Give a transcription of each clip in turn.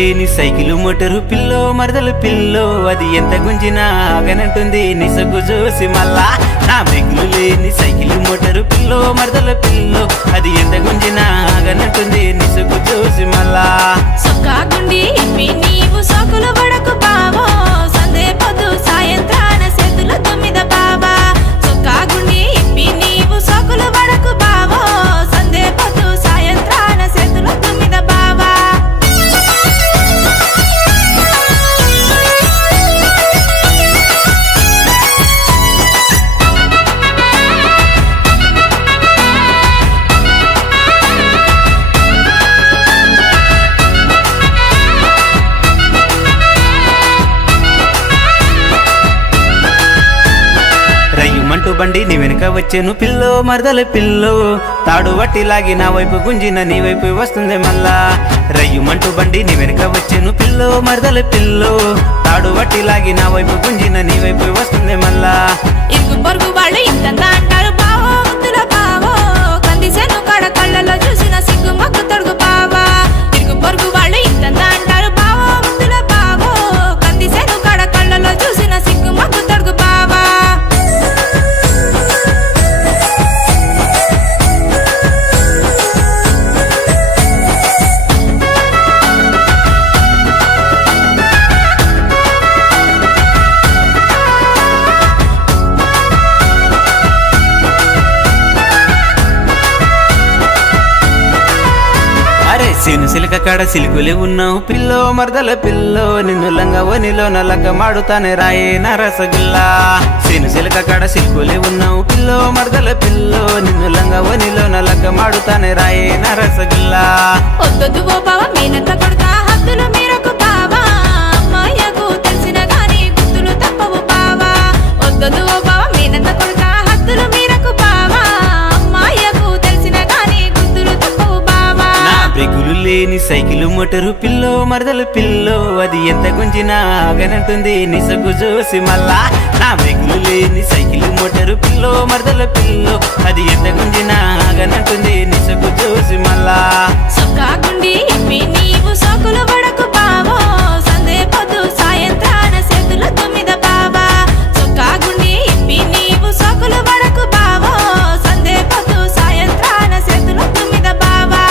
లేని cycle motor pillow మరదలు pillow అది ఎంత గుంజినా ఆగనంటుంది నిసగు చూసి మళ్ళా నా బ్రేకులు లేని సైకిలు మోటరు పిల్లో మరదలు పిల్లో అది ఎంత గుంజినా ఆగనంటుంది నిసగు చూసి మళ్ళా సొక్కాగుండి ఇప్పి నీవు సోకులు పడకు బావో సందే పొద్దు సాయంత్రాన చేతుల తొమ్మిద బావా సొక్కాగుండి ఇప్పి నీవు సోకులు పడకు బావో సందే పొద్దు సాయంత్రాన చేతుల తొమ్మిద బావా రయ్యుమంటూ బండి నీ వెనుక వచ్చాను పిల్లో మరదల పిల్లో తాడు వట్టి లాగి నా వైపు గుంజిన నీ వైపు వస్తుంది మళ్ళా రయ్యుమంటూ బండి నీ వెనుక వచ్చాను పిల్లో మరదల పిల్లో తాడు వట్టి లాగి నా వైపు గుంజిన నీ వైపు వస్తుంది మళ్ళా ఇరుగు పొరుగు వాళ్ళు ఇంతంతా అంటారు బావో ముద్దుల బావో కందిసేను కాడ కళ్ళలో చూసిన సిగ్గు మగ్గు తొడుగు బావా ఇరుగు పొరుగు వాళ్ళు ఇంతంతా అంటారు బావో ముద్దుల బావో కందిసేను కాడ కళ్ళలో చూసిన సిగ్గు మగ్గు తొడుగు బావా సిను సిలక కాడ సిలుకులే ఉన్నావు పిల్లో మరదల పిల్లో నిన్ను లంగవనిలో నల్లక మాడుతానే రాయే నా రసగుల్లా సిను సిలక కాడ సిలుకులే ఉన్నావు పిల్లో మరదల పిల్లో నిన్ను లంగవనిలో నల్లక మాడుతానే రాయే నా రసగుల్లా వద్దొద్దు ఓ బావ మీనత్త కొడుకా హద్దులు మీరకు బావా అమ్మాయకు తెలిసిన గాని గుర్తులు తప్పవు బావా వద్దొద్దు ఓ బావ మీనత్త కొడుకా హద్దులు మీరకు బావా అమ్మాయకు తెలిసిన గాని గుర్తులు తప్పవు బావా నా బ్రేకులు లేని సైకిలు మోటరు పిల్లో మరదల పిల్లో అది ఎంత గుంజినా ఆగనంటుంది నిసగు చూసి మళ్ళా నా బ్రేకులు లేని సైకిలు మోటరు పిల్లో మరదల పిల్లో అది ఎంత గుంజినా ఆగనంటుంది నిసగు చూసి మళ్ళా సొక్కాగుండి ఇప్పి నీవు సోకులు పడకు బావో సందే పొద్దు సాయంత్రాన చేతుల తొమ్మిద బావా సొక్కాగుండి ఇప్పి నీవు సోకులు పడకు బావో సందే పొద్దు సాయంత్రాన చేతుల తొమ్మిద బావా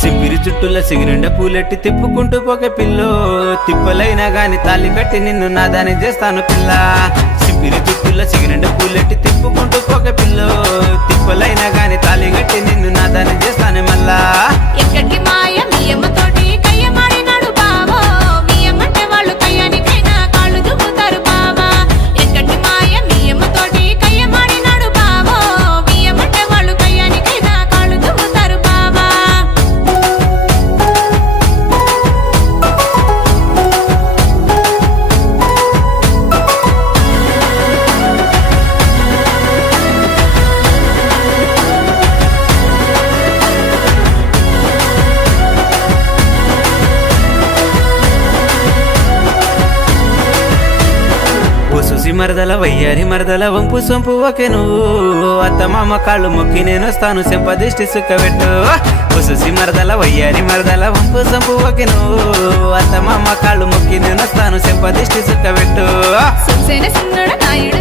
సింపిరి చుట్టూల సిగిరిండ పూలెట్టి తిప్పుకుంటూ పోక పిల్లో తిప్పలైనా గాని తాళి కట్టి నిన్ను నాదాని చేస్తాను పిల్ల సింపిరి చుట్టూల సిగిరిండ పూలెట్టి తిప్పుకుంటూ పోక పిల్లో తిప్పలైనా గాని తాళి కట్టి నిన్ను నాదాని చేస్తాను మళ్ళా ఎక్కడికి మాయ మీ అమ్మతోటి కయ్య మాడినాడు బావో మీ అమ్మంటే వాళ్ళు కయ్యానికైనా కాళ్ళు దువ్వుతారు బావా ఎక్కడికి మాయ మీ అమ్మతోటి కయ్య మాడినాడు బావో మీ అమ్మంటే వాళ్ళు కయ్యానికైనా కాళ్ళు దువ్వుతారు బావా సుసి మరదల వయ్యారి మరదల వంపు సొంపు ఒకే నువ్వు అత్త మామ కాళ్ళు మొక్కి నేను వస్తాను చెంపదిష్టి సుక్కబెట్టు సుసి మరదల వయ్యారి మరదల వంపు సొంపు ఒకే నువ్వు అత్త మామ కాళ్ళు మొక్కి నేను వస్తాను చెంపదిష్టి సుక్కబెట్టు సుసేన సిన్నోడ నాయుడు